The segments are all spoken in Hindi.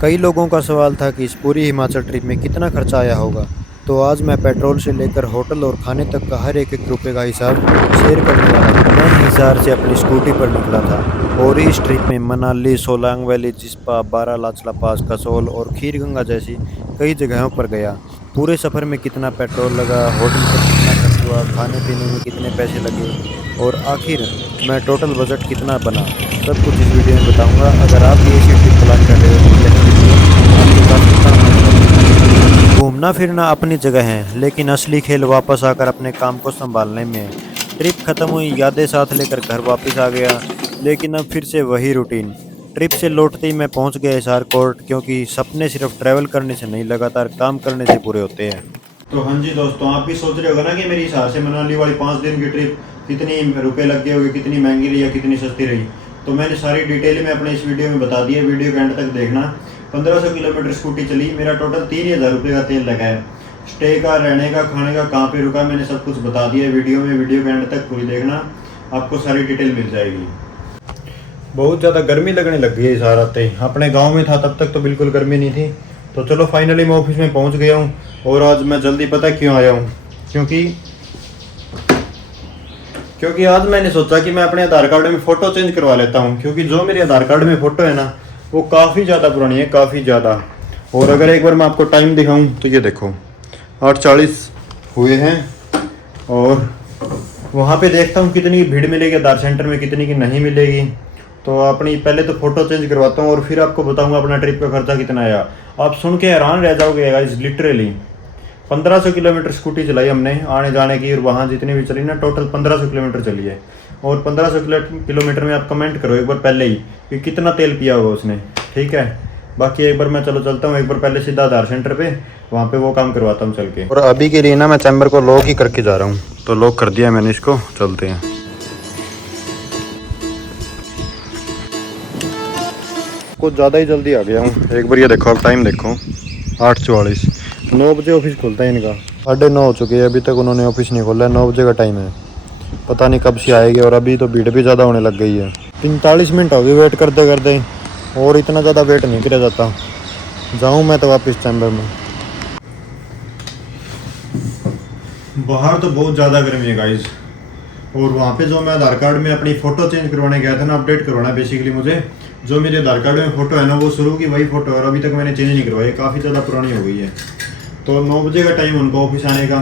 कई लोगों का सवाल था कि इस पूरी हिमाचल ट्रिप में कितना खर्चा आया होगा। तो आज मैं पेट्रोल से लेकर होटल और खाने तक का हर एक एक रुपए का हिसाब शेयर करने वाला हूँ। मैं हिसार से अपनी स्कूटी पर निकला था और इस ट्रिप में मनाली, सोलांग वैली, जिस्पा, बारालाचला पास, कसोल और खीरगंगा जैसी कई जगहों पर गया। पूरे सफ़र में कितना पेट्रोल लगा, होटल पर कितना खर्च हुआ, खाने पीने में कितने पैसे लगे और आखिर मैं टोटल बजट कितना बना, सब कुछ इस वीडियो में बताऊंगा। अगर आप भी ऐसी ट्रिप प्लान कर रहे हो तो यह वीडियो आपके साथ काम आएगा। घूमना फिरना अपनी जगह है, लेकिन असली खेल वापस आकर अपने काम को संभालने में है। ट्रिप खत्म हुई, यादें साथ लेकर घर वापस आ गया, लेकिन अब फिर से वही रूटीन। ट्रिप से लौटते ही मैं पहुंच गया हिसार कोर्ट, क्योंकि सपने सिर्फ ट्रैवल करने से नहीं, लगातार काम करने से पूरे होते हैं। तो हाँ जी दोस्तों, आप भी सोच रहे होगा ना कि मेरी हिसार से मनाली वाली 5 दिन की ट्रिप कितनी रुपए लग गए होगी, कितनी महंगी रही या कितनी सस्ती रही। तो मैंने सारी डिटेल में अपने इस वीडियो में बता दी है, वीडियो के एंड तक देखना। 1500 किलोमीटर स्कूटी चली, मेरा टोटल 3000 रुपये का तेल लगा है। स्टे का, रहने का, खाने का, कहाँ पे रुका, मैंने सब कुछ बता दिया है वीडियो में। वीडियो के एंड तक पूरी देखना, आपको सारी डिटेल मिल जाएगी। बहुत ज़्यादा गर्मी लगने लग गई है हिसार आते ही। अपने गाँव में था तब तक तो बिल्कुल गर्मी नहीं थी। तो चलो फाइनली मैं ऑफिस में पहुंच गया हूं। और आज मैं जल्दी, पता क्यों आया हूं, क्योंकि आज मैंने सोचा कि मैं अपने आधार कार्ड में फ़ोटो चेंज करवा लेता हूं, क्योंकि जो मेरे आधार कार्ड में फ़ोटो है ना, वो काफ़ी ज़्यादा पुरानी है, काफ़ी ज़्यादा। और अगर एक बार मैं आपको टाइम दिखाऊं तो ये देखो 8:40 हुए हैं। और वहाँ पे देखता हूँ कितनी भीड़ मिलेगी आधार सेंटर में, कितनी की नहीं मिलेगी। तो अपनी पहले तो फ़ोटो चेंज करवाता हूँ और फिर आपको बताऊँगा अपना ट्रिप का खर्चा कितना आया। आप सुन के हैरान रह जाओगे गाइस, लिटरली 1500 किलोमीटर स्कूटी चलाई हमने आने जाने की, और वहाँ जितनी भी चली ना, टोटल 1500 किलोमीटर चली है। और 1500 किलोमीटर में आप कमेंट करो एक बार पहले ही कि कितना तेल पिया होगा उसने, ठीक है। बाकी एक बार मैं चलता हूँ, एक बार पहले सीधा आधार सेंटर पे, वहाँ पे वो काम करवाता हूँ चल के। और अभी के लिए ना मैं चैम्बर को लॉक ही करके जा रहा हूँ। तो लॉक कर दिया मैंने इसको, चलते हैं। कुछ ज़्यादा ही जल्दी आ गया हूँ। एक बार ये देखो, आप टाइम देखो, 8:44। 9 बजे ऑफिस खुलता है इनका, 9:30 हो चुके हैं, अभी तक उन्होंने ऑफिस नहीं खोला है। 9 बजे का टाइम है, पता नहीं कब से आएगी। और अभी तो भीड़ भी ज़्यादा होने लग गई है। 45 मिनट हो गए वेट करते करते, और इतना ज़्यादा वेट नहीं किया जाता। जाऊँ मैं तो वापस चैम्बर में। बाहर तो बहुत ज़्यादा गर्मी है गाइज। और वहाँ पे जो मैं आधार कार्ड में अपनी फ़ोटो चेंज करवाने गया था ना, अपडेट करवाना बेसिकली मुझे, जो मेरे आधार कार्ड में फ़ोटो है ना, वो शुरू की वही फ़ोटो है और अभी तक मैंने चेंज नहीं करवाई, काफ़ी ज़्यादा पुरानी हो गई है। तो 9 बजे का टाइम उनको ऑफिस आने का,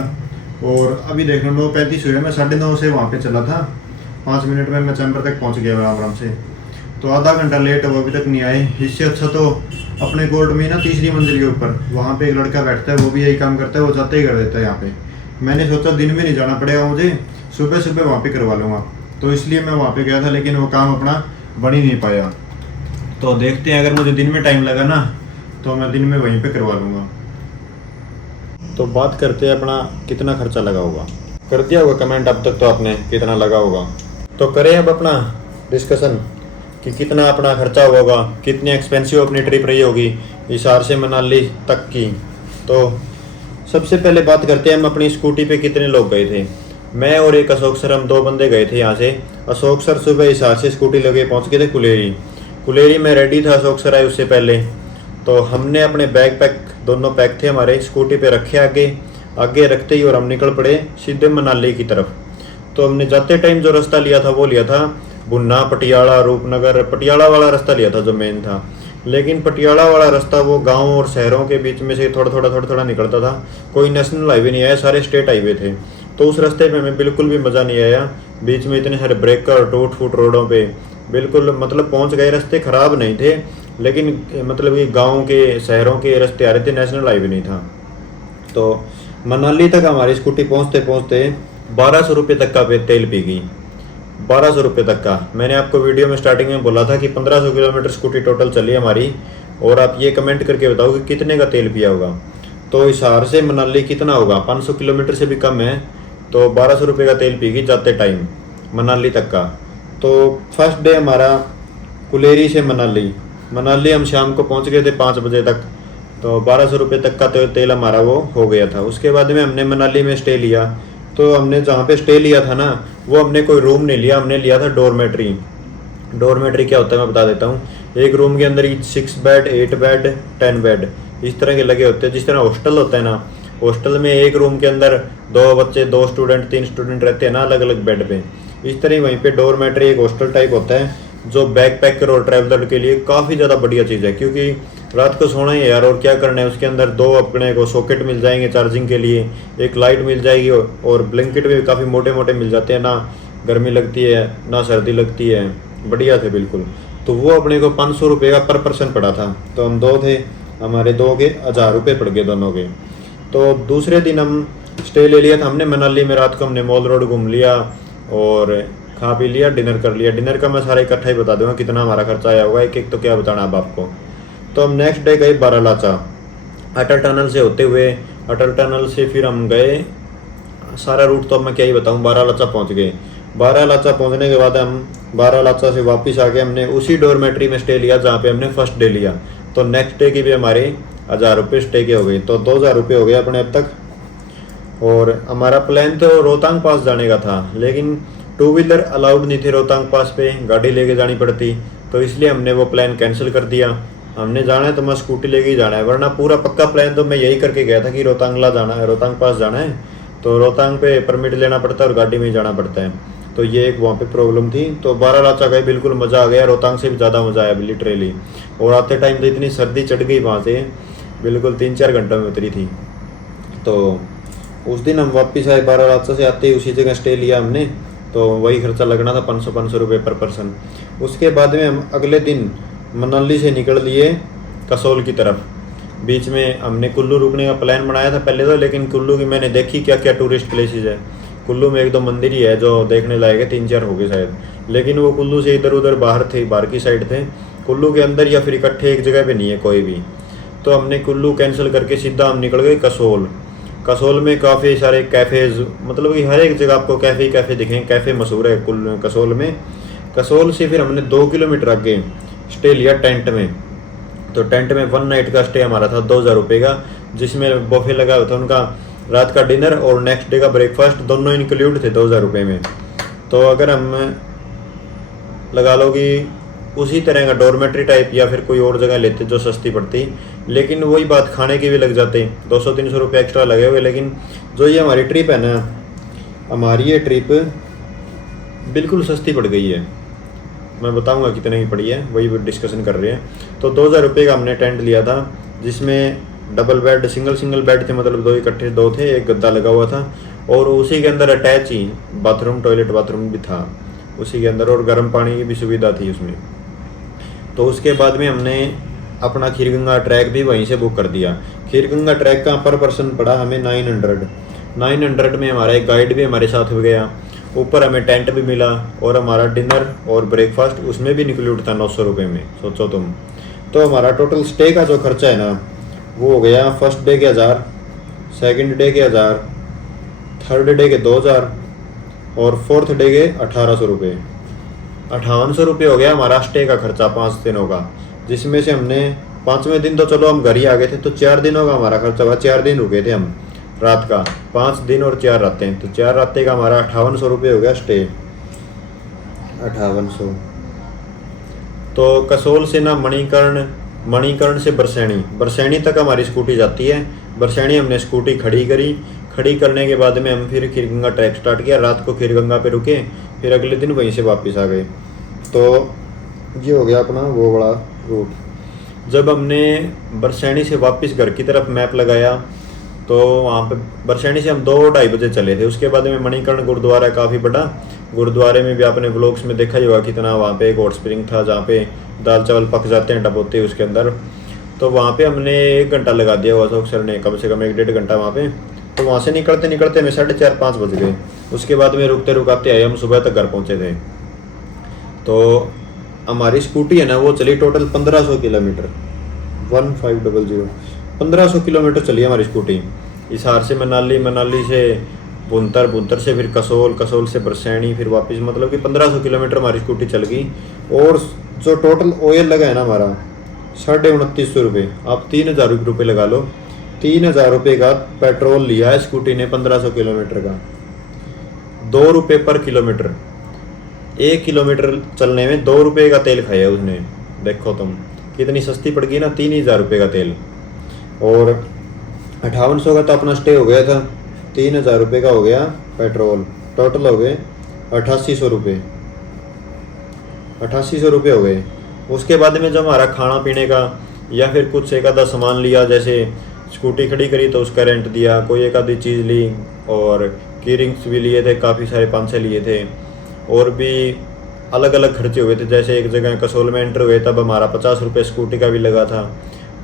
और अभी देख लो 9:35 हुए। मैं 9:30 से वहाँ पे चला था, 5 मिनट में मैं चैम्बर तक पहुँच गया आराम से। तो आधा घंटा लेट है, वो अभी तक नहीं आए। इससे अच्छा तो अपने कोर्ट में ना, 3री मंजिल के ऊपर, वहाँ पे एक लड़का बैठता है, वो भी यही काम करता है, वो जाते ही कर देता है यहाँ पे। मैंने सोचा दिन में नहीं जाना पड़ेगा मुझे, सुबह सुबह वहाँ पे करवा लूँगा, तो इसलिए मैं वहाँ पे गया था, लेकिन वो काम अपना बन ही नहीं पाया। तो देखते हैं, अगर मुझे दिन में टाइम लगा ना, तो मैं दिन में वहीं पे करवा लूँगा। तो बात करते हैं अपना कितना खर्चा लगा होगा। कर दिया होगा कमेंट अब तक तो आपने, कितना लगा होगा। तो करें अब अपना डिस्कशन कि कितना अपना खर्चा हुआ होगा, कितनी एक्सपेंसिव अपनी ट्रिप रही होगी हिसार से मनाली तक की। तो सबसे पहले बात करते हैं हम अपनी स्कूटी पे कितने लोग गए थे। मैं और एक अशोक सर, हम 2 बंदे गए थे यहाँ से। अशोक सर सुबह हिसार से स्कूटी लगे पहुँच गए थे कुलेरी में रेडी था। अशोक सर आए उससे पहले। तो हमने अपने बैग पैक, दोनों पैक थे हमारे, स्कूटी पे रखे आगे रखते ही, और हम निकल पड़े सीधे मनाली की तरफ। तो हमने जाते टाइम जो रास्ता लिया था, वो लिया था भुन्ना, पटियाला, रूपनगर, पटियाला वाला रास्ता लिया था जो मेन था। लेकिन पटियाला वाला रास्ता वो गाँव और शहरों के बीच में से थोड़ा थोड़ा निकलता था, कोई नेशनल हाईवे नहीं आया, सारे स्टेट हाईवे थे। तो उस रास्ते में हमें बिल्कुल भी मज़ा नहीं आया। बीच में इतने सारे ब्रेकर, टूट फूट रोडों पे, बिल्कुल मतलब पहुंच गए, रास्ते ख़राब नहीं थे, लेकिन मतलब ये गांव के, शहरों के रास्ते आ रहे थे, नेशनल हाईवे नहीं था। तो मनाली तक हमारी स्कूटी पहुंचते पहुंचते 1200 रुपये तक का तेल पी गई। 1200 रुपये तक का। मैंने आपको वीडियो में स्टार्टिंग में बोला था कि 1500 किलोमीटर स्कूटी टोटल चली हमारी। और आप ये कमेंट करके बताओ कि कितने का तेल पिया होगा। तो हिसार से मनाली कितना होगा, 500 किलोमीटर से भी कम है। तो 1200 रुपये का तेल पी गई जाते टाइम मनाली तक का। तो फर्स्ट डे हमारा कुलेरी से मनाली हम शाम को पहुंच गए थे 5 बजे तक। तो 1200 रुपये तक का तेल हमारा वो हो गया था। उसके बाद में हमने मनाली में स्टे लिया। तो हमने जहाँ पे स्टे लिया था ना, वो हमने कोई रूम नहीं लिया, हमने लिया था डोरमेट्री। डोरमेट्री क्या होता है मैं बता देता हूँ। एक रूम के अंदर ही 6 बेड, 8 बेड, 10 बेड इस तरह के लगे होते हैं। जिस तरह हॉस्टल होता है ना, हॉस्टल में एक रूम के अंदर 2 बच्चे, 2 स्टूडेंट, 3 स्टूडेंट रहते हैं ना अलग अलग बेड पे, इस तरह वहीं पे डोरमेट्री एक हॉस्टल टाइप होता है जो बैकपैकर और ट्रैवलर के लिए काफ़ी ज़्यादा बढ़िया चीज़ है। क्योंकि रात को सोना ही है यार, और क्या करना है। उसके अंदर 2 अपने को सॉकेट मिल जाएंगे चार्जिंग के लिए, एक लाइट मिल जाएगी, और ब्लैंकेट भी काफ़ी मोटे मोटे मिल जाते हैं, ना गर्मी लगती है ना सर्दी लगती है, बढ़िया थे बिल्कुल। तो वो अपने को 500 रुपये का पर पर्सन पड़ा था। तो हम 2 थे, हमारे 2 के 1000 रुपये पड़ गए दोनों के। तो दूसरे दिन हम स्टे ले लिया था हमने मनाली में। रात को हमने मॉल रोड घूम लिया और खा पी लिया, डिनर कर लिया। डिनर का मैं सारा इकट्ठा ही बता दूंगा कितना हमारा खर्चा आया होगा, एक एक तो क्या बताना अब आपको। तो हम नेक्स्ट डे गए बारालाचा, अटल टनल से होते हुए, अटल टनल से फिर हम गए, सारा रूट तो अब मैं क्या ही बताऊँ, बारालाचा पहुँच गए। बारालाचा पहुँचने के बाद हम बारालाचा से वापस आके हमने उसी डोरमेट्री में स्टे लिया जहाँ पे हमने फर्स्ट डे लिया। तो नेक्स्ट डे की भी हमारे 1000 रुपये स्टे के हो गए, तो 2000 रुपये हो गए अपने अब तक। और हमारा प्लान तो रोहतांग पास जाने का था, लेकिन 2 व्हीलर अलाउड नहीं थे रोहतांग पास पे, गाड़ी लेके जानी पड़ती, तो इसलिए हमने वो प्लान कैंसिल कर दिया। हमने जाना है तो मैं स्कूटी लेके ही जाना है, वरना पूरा पक्का प्लान तो मैं यही करके गया था कि रोहतांगला जाना है, रोहतांग पास जाना है, तो रोहतांग पे परमिट लेना पड़ता है और गाड़ी में ही जाना पड़ता है। तो ये एक वहाँ पे प्रॉब्लम थी। तो बारालाचा गए, बिल्कुल मज़ा आ गया, रोहतांग से भी ज़्यादा मज़ा आया लिटरली। और आते टाइम तो इतनी सर्दी चढ़ गई वहाँ से, बिल्कुल 3-4 घंटों में उतरी थी। तो उस दिन हम वापस आए, बारालाचा से आते ही उसी जगह स्टे लिया हमने, तो वही खर्चा लगना था 500 रुपये पर पर्सन। उसके बाद में हम अगले दिन मनाली से निकल लिए कसोल की तरफ। बीच में हमने कुल्लू रुकने का प्लान बनाया था पहले तो, लेकिन कुल्लू की मैंने देखी क्या क्या टूरिस्ट प्लेसेस है। कुल्लू में 1-2 मंदिर ही है जो देखने लायक है, 3-4 हो गए शायद, लेकिन वो कुल्लू से इधर उधर बाहर थे, बाहर की साइड थे। कुल्लू के अंदर या फिर इकट्ठे एक जगह पे नहीं है कोई भी। तो हमने कुल्लू कैंसिल करके सीधा हम निकल गए कसोल। कसोल में काफ़ी सारे कैफ़ेज़, मतलब कि हर एक जगह आपको कैफ़े दिखेंगे, कैफ़े मशहूर है कसोल में। कसोल से फिर हमने 2 किलोमीटर आगे स्टे लिया टेंट में। तो टेंट में 1 नाइट का स्टे हमारा था 2000 रुपये का, जिसमें बफे लगा हुआ था, उनका रात का डिनर और नेक्स्ट डे का ब्रेकफास्ट दोनों इंक्लूड थे 2000 रुपये में। तो अगर हम लगा लो कि उसी तरह का डॉर्मेट्री टाइप या फिर कोई और जगह लेते जो सस्ती पड़ती, लेकिन वही बात, खाने की भी लग जाते 200-300 रुपये एक्स्ट्रा लगे हुए। लेकिन जो ये हमारी ट्रिप है ना, हमारी ये ट्रिप बिल्कुल सस्ती पड़ गई है। मैं बताऊंगा कितने की पड़ी है, वही डिस्कशन कर रहे हैं। तो 2000 रुपये का हमने टेंट लिया था, जिसमें डबल बेड, सिंगल बेड थे, मतलब 2 इकट्ठे 2 थे, एक गद्दा लगा हुआ था, और उसी के अंदर अटैच ही बाथरूम, टॉयलेट बाथरूम भी था उसी के अंदर, और गर्म पानी की भी सुविधा थी उसमें। तो उसके बाद में हमने अपना खीरगंगा ट्रैक भी वहीं से बुक कर दिया। खीरगंगा ट्रैक का पर पर्सन पड़ा हमें 900 में। हमारा एक गाइड भी हमारे साथ हो गया, ऊपर हमें टेंट भी मिला, और हमारा डिनर और ब्रेकफास्ट उसमें भी इंक्लूड था 900 रुपये में, सोचो तुम। तो हमारा टोटल स्टे का जो खर्चा है ना, वो हो गया फर्स्ट डे के 1000, सेकंड डे के 1000, थर्ड डे के 2000 और फोर्थ डे के 1800 रुपये। 5800 रुपये हो गया हमारा स्टे का खर्चा 5 दिनों का, जिसमें से हमने 5वें दिन तो चलो हम घर ही आ गए थे, तो 4 दिनों का हमारा खर्चा हुआ। 4 दिन रुके थे हम रात का, 5 दिन और 4 रातें, तो 4 रातें का हमारा 5800 रुपये हो गया स्टे, 5800। तो कसोल से ना मणिकर्ण से बरसैनी तक हमारी स्कूटी जाती है। बरसैनी हमने स्कूटी खड़ी करने के बाद में हम फिर खीरगंगा ट्रैक स्टार्ट किया। रात को खीरगंगा पे रुके, फिर अगले दिन वहीं से वापस आ गए। तो ये हो गया अपना वो बड़ा रूट। जब हमने बरसैनी से वापस घर की तरफ मैप लगाया, तो वहाँ पे बरसैनी से हम 2-2:30 बजे चले थे। उसके बाद में मणिकर्ण गुरुद्वारा है काफ़ी बड़ा, गुरुद्वारे में भी आपने व्लॉग्स में देखा ही होगा कितना, वहाँ पे एक हॉट स्प्रिंग था जहाँ पे दाल चावल पक जाते हैं, डबोते उसके अंदर। तो वहाँ पे हमने 1 घंटा लगा दिया हुआ था सर ने, कम से कम 1-1.5 घंटा वहाँ पे। तो वहाँ से निकलते हमें 4:30-5 बज गए। उसके बाद में रुकते आए, हम सुबह तक घर पहुँचे थे। तो हमारी स्कूटी है ना, वो चली टोटल 1500 किलोमीटर, 1500 1500 किलोमीटर चली हमारी स्कूटी। हिसार से मनाली से बुनतर से फिर कसोल से बरसैनी, फिर वापस, मतलब कि 1500 किलोमीटर हमारी स्कूटी चल गई। और जो टोटल ऑयल लगा है ना हमारा 2950 रुपये, आप 3000 रुपये लगा लो। 3000 रुपये का पेट्रोल लिया है स्कूटी ने 1500 किलोमीटर का, 2 रुपये पर किलोमीटर। 1 किलोमीटर चलने में 2 रुपये का तेल खाया उसने देखो तुम कितनी सस्ती पड़ गई ना, 3000 रुपये का तेल। और 5800 का तो अपना स्टे हो गया था, 3000 रुपये का हो गया पेट्रोल, टोटल हो गए 8800 रुपये, 8800 रुपये हो गए। उसके बाद में जब हमारा खाना पीने का या फिर कुछ एक आधा सामान लिया, जैसे स्कूटी खड़ी करी तो उसका रेंट दिया, कोई एक आधी चीज़ ली, और की रिंग्स भी लिए थे, काफ़ी सारे 5-6 लिए थे, और भी अलग अलग खर्चे हुए थे। जैसे एक जगह कसोल में एंटर हुए तब हमारा 50 रुपये स्कूटी का भी लगा था।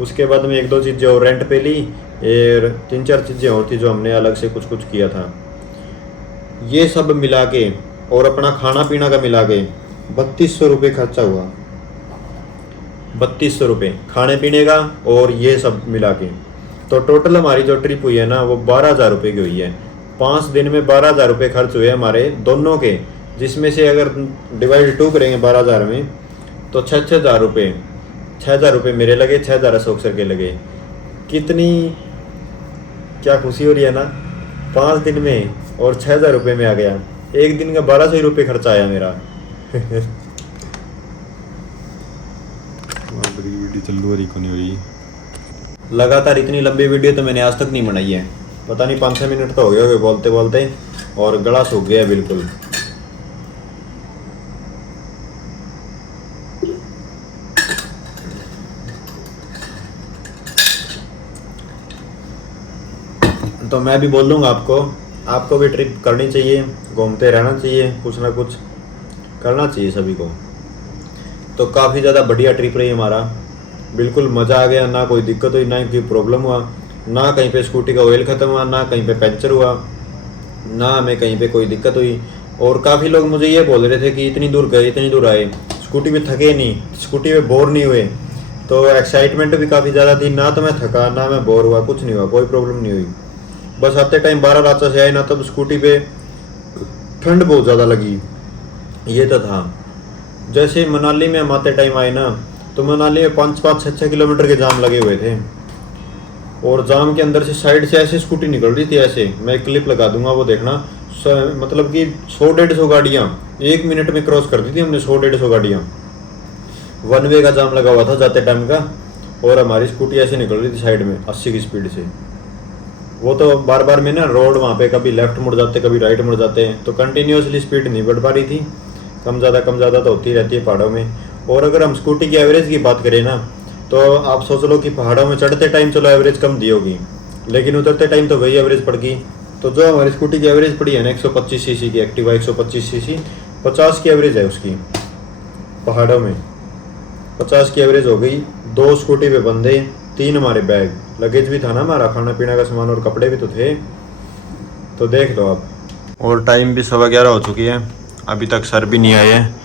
उसके बाद में 1-2 चीज़ें और रेंट पे ली, और 3-4 चीज़ें और थी जो हमने अलग से कुछ कुछ किया था। ये सब मिला के और अपना खाना पीना का मिला के 3200 रुपये खर्चा हुआ, 3200 रुपये खाने पीने का और ये सब मिला के। तो टोटल हमारी जो ट्रिप हुई है ना वो 12,000 रुपये की हुई है। 5 दिन में 12,000 रुपये खर्च हुए हमारे दोनों के, जिसमें से अगर डिवाइड 2 करेंगे 12,000 में तो 6,000 रुपये, 6,000 रुपये मेरे लगे, 6,000 अशोक सर के लगे। कितनी क्या खुशी हो रही है ना, 5 दिन में और 6,000 रुपये में आ गया। एक दिन का 1,200 रुपये खर्चा आया मेरा। लगातार इतनी लंबी वीडियो तो मैंने आज तक नहीं बनाई है, पता नहीं 5-6 मिनट तो हो गए होंगे बोलते बोलते, और गला सूख गया बिल्कुल। तो मैं भी बोल दूंगा आपको भी ट्रिप करनी चाहिए, घूमते रहना चाहिए, कुछ ना कुछ करना चाहिए सभी को। तो काफ़ी ज़्यादा बढ़िया ट्रिप रही हमारा, बिल्कुल मज़ा आ गया, ना कोई दिक्कत हुई, ना कोई प्रॉब्लम हुआ, ना कहीं पे स्कूटी का ऑयल ख़त्म हुआ, ना कहीं पे पंचर हुआ, ना हमें कहीं पे कोई दिक्कत हुई। और काफ़ी लोग मुझे ये बोल रहे थे कि इतनी दूर गए, इतनी दूर आए, स्कूटी में थके नहीं, स्कूटी में बोर नहीं हुए। तो एक्साइटमेंट भी काफ़ी ज़्यादा थी, ना तो मैं थका ना मैं बोर हुआ, कुछ नहीं हुआ, कोई प्रॉब्लम नहीं हुई। बस आते टाइम 12 रास्ता से आए ना, तब स्कूटी पे ठंड बहुत ज़्यादा लगी, ये तो था। जैसे मनाली में हम आते टाइम आए ना, तो मनाली में 5-6 किलोमीटर के जाम लगे हुए थे, और जाम के अंदर से साइड से ऐसे स्कूटी निकल रही थी, ऐसे मैं एक क्लिप लगा दूंगा वो देखना। मतलब कि 100-150 गाड़ियाँ 1 मिनट में क्रॉस कर दी थी हमने, 100-150 गाड़ियाँ। 1 वे का जाम लगा हुआ था जाते टाइम का, और हमारी स्कूटी ऐसे निकल रही थी साइड में 80 की स्पीड से। वो तो बार बार में ना रोड वहाँ पे कभी लेफ्ट मुड़ जाते कभी राइट मुड़ जाते हैं, तो कंटिन्यूसली स्पीड नहीं बढ़ पा रही थी, कम ज़्यादा तो होती रहती है पहाड़ों में। और अगर हम स्कूटी की एवरेज की बात करें ना, तो आप सोच लो कि पहाड़ों में चढ़ते टाइम चलो एवरेज कम दी होगी, लेकिन उतरते टाइम तो वही एवरेज पड़ गई। तो जो हमारी स्कूटी की एवरेज पड़ी है ना 125 सीसी की, एक्टिवा 125 सीसी, 50 की एवरेज है उसकी पहाड़ों में, 50 की एवरेज हो गई। 2 स्कूटी पे बंदे, 3 हमारे बैग, लगेज भी था ना हमारा, खाना पीना का सामान और कपड़े भी तो थे। तो देख लो आप। और टाइम भी 11:15 हो चुकी है, अभी तक सर भी नहीं आए हैं,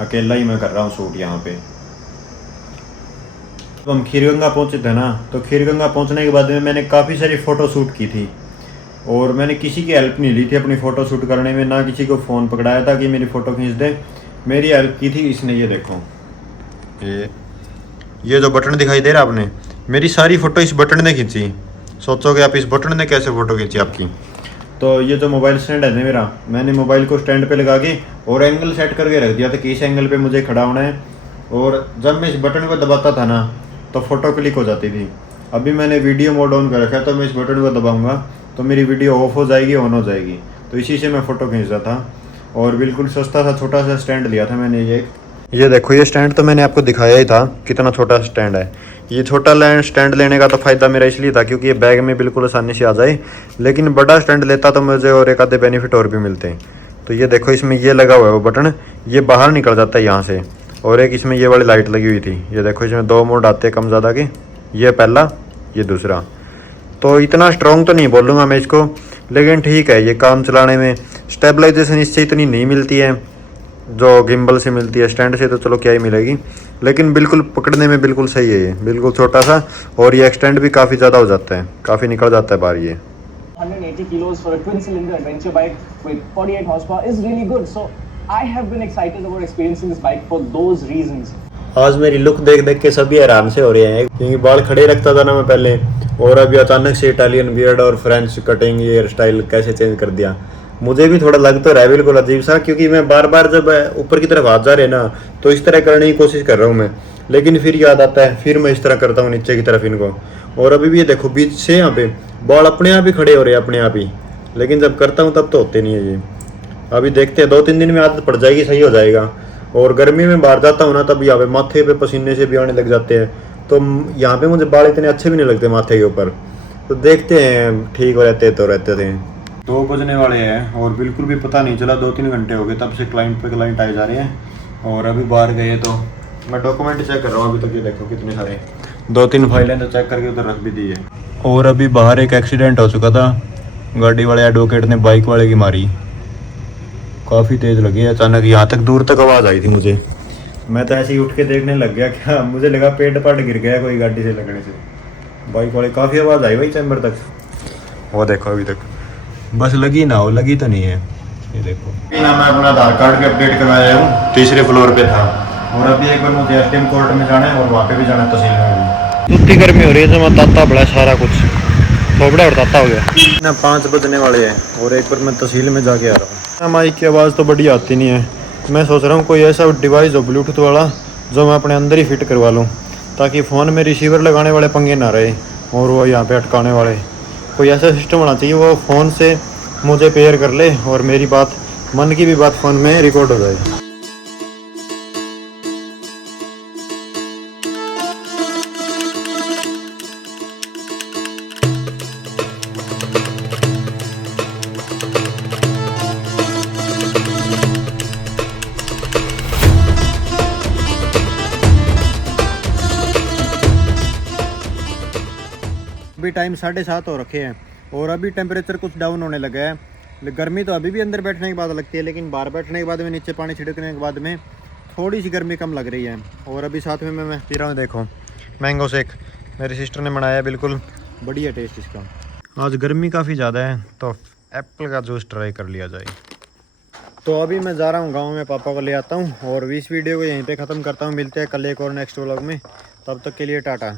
अकेला ही मैं कर रहा हूँ शूट यहाँ पे। तो हम खीरगंगा पहुँचे थे ना, तो खीरगंगा पहुँचने के बाद में मैंने काफ़ी सारी फ़ोटो शूट की थी, और मैंने किसी की हेल्प नहीं ली थी अपनी फ़ोटो शूट करने में, ना किसी को फ़ोन पकड़ाया था कि मेरी फ़ोटो खींच दे। मेरी हेल्प की थी इसने, ये देखो, ये जो बटन दिखाई दे रहा आपने, मेरी सारी फ़ोटो इस बटन ने खींची। सोचोगे आप इस बटन ने कैसे फ़ोटो खींची आपकी। तो ये जो मोबाइल स्टैंड है ना मेरा, मैंने मोबाइल को स्टैंड पे लगा के और एंगल सेट करके रख दिया था कि इस एंगल पे मुझे खड़ा होना है, और जब मैं इस बटन को दबाता था ना तो फ़ोटो क्लिक हो जाती थी। अभी मैंने वीडियो मोड ऑन कर रखा है, तो मैं इस बटन को दबाऊंगा तो मेरी वीडियो ऑफ हो जाएगी, ऑन हो जाएगी। तो इसी से मैं फ़ोटो खींच रहा था, और बिल्कुल सस्ता सा छोटा सा स्टैंड लिया था मैंने। ये देखो, ये स्टैंड तो मैंने आपको दिखाया ही था कितना छोटा स्टैंड है। ये छोटा स्टैंड लेने का तो फ़ायदा मेरा इसलिए था क्योंकि ये बैग में बिल्कुल आसानी से आ जाए, लेकिन बड़ा स्टैंड लेता तो मुझे और एक आधे बेनिफिट और भी मिलते हैं। तो ये देखो, इसमें ये लगा हुआ है वो बटन, ये बाहर निकल जाता है यहाँ से, और एक इसमें ये वाली लाइट लगी हुई थी। ये देखो, इसमें 2 मोड आते हैं कम ज़्यादा के, ये पहला, ये दूसरा। तो इतना स्ट्रॉन्ग तो नहीं बोलूँगा मैं इसको, लेकिन ठीक है, ये काम चलाने में। स्टेबलाइजेशन इससे इतनी नहीं मिलती है जो गिम्बल से मिलती है, स्टैंड से तो चलो क्या ही मिलेगी, लेकिन बिल्कुल पकड़ने में बिल्कुल सही है ये, बिल्कुल छोटा सा, और ये एक्सटेंड भी काफ़ी ज़्यादा हो जाता है, काफ़ी निकल जाता है बाहर। ये 180 kilos for a twin-cylinder adventure bike with 48 horsepower is really good. So I have been excited about experiencing this bike for those reasons. आज मेरी लुक देख देख के सभी आराम से हो रहे हैं, क्योंकि बाल खड़े रखता था ना मैं पहले, और अभी अचानक से इटालियन बियर्ड और फ्रेंच कटिंग हेयर स्टाइल कैसे चेंज कर दिया। मुझे भी थोड़ा लग तो रहा है बिल्कुल अजीब सा, क्योंकि मैं बार बार जब ऊपर की तरफ हाथ जा रहे ना तो इस तरह करने की कोशिश कर रहा हूँ मैं, लेकिन फिर याद आता है, फिर मैं इस तरह करता हूँ नीचे की तरफ इनको। और अभी भी ये देखो बीच से यहाँ पे बाल अपने आप ही खड़े हो रहे हैं अपने आप ही, लेकिन जब करता हूँ तब तो होते नहीं है ये। अभी देखते हैं 2-3 दिन में आदत पड़ जाएगी, सही हो जाएगा। और गर्मी में बाहर जाता हूँ ना, तब यहाँ पे माथे पे पसीने से भी आने लग जाते हैं, तो यहाँ पे मुझे बाल इतने अच्छे भी नहीं लगते माथे के ऊपर। तो देखते हैं, ठीक हो रहते तो रहते थे। 2 बजने वाले हैं और बिल्कुल भी पता नहीं चला, 2-3 घंटे हो गए तब से क्लाइंट पे क्लाइंट आए जा रहे हैं। और अभी बाहर गए तो मैं डॉक्यूमेंट चेक कर रहा हूँ अभी तक। ये देखो कितने सारे, 2-3 फाइलें तो चेक करके उधर रख भी दी है। और अभी बाहर एक एक्सीडेंट हो चुका था, गाड़ी वाले एडवोकेट ने बाइक वाले की मारी, काफ़ी तेज़ लगी अचानक, यहाँ तक दूर तक आवाज़ आई थी मुझे। मैं तो ऐसे ही उठ के देखने लग गया, क्या मुझे लगा पेड़ पट गिर गया कोई गाड़ी से लगने से। बाइक वाले काफ़ी आवाज़ आई भाई चैम्बर तक। वो देखो अभी तक बस लगी ना हो, लगी तो नहीं है। ये देखो ना, मैं अपना आधार कार्ड भी अपडेट करवाया हूँ, 3रे फ्लोर पे था। और अभी एक बार मुझे एसडीएम कोर्ट में जाना है और वहाँ पे भी जाना है, तहसील में भी। इतनी गर्मी हो रही है तो मैं ताता बड़ा सारा कुछ थोपड़ा और ताता हो गया ना। 5 बजने वाले हैं और एक बार मैं तहसील में जाके आ रहा हूँ। माइक की आवाज़ तो बड़ी आती नहीं है। मैं सोच रहा हूँ कोई ऐसा डिवाइस हो ब्लूटूथ वाला जो मैं अपने अंदर ही फिट करवा लूँ, ताकि फ़ोन में रिसीवर लगाने वाले पंगे ना रहे और वो यहाँ पे अटकाने वाले। कोई ऐसा सिस्टम होना चाहिए वो फ़ोन से मुझे पेयर कर ले और मेरी बात, मन की भी बात फ़ोन में रिकॉर्ड हो जाए। अभी टाइम 7:30 हो रखे हैं और अभी टेम्परेचर कुछ डाउन होने लगा है। गर्मी तो अभी भी अंदर बैठने के बाद लगती है, लेकिन बाहर बैठने के बाद में, नीचे पानी छिड़कने के बाद में थोड़ी सी गर्मी कम लग रही है। और अभी साथ में मैं पी रहा हूँ, देखो मैंगो शेक मेरी सिस्टर ने बनाया है, बिल्कुल बढ़िया टेस्ट इसका। आज गर्मी काफ़ी ज़्यादा है तो एप्पल का जूस ट्राई कर लिया जाए। तो अभी मैं जा रहा हूँ गाँव में, पापा को ले आता हूँ और इस वीडियो को यहीं पर ख़त्म करता हूँ। मिलते हैं कल एक और नेक्स्ट व्लॉग में, तब तक के लिए टाटा।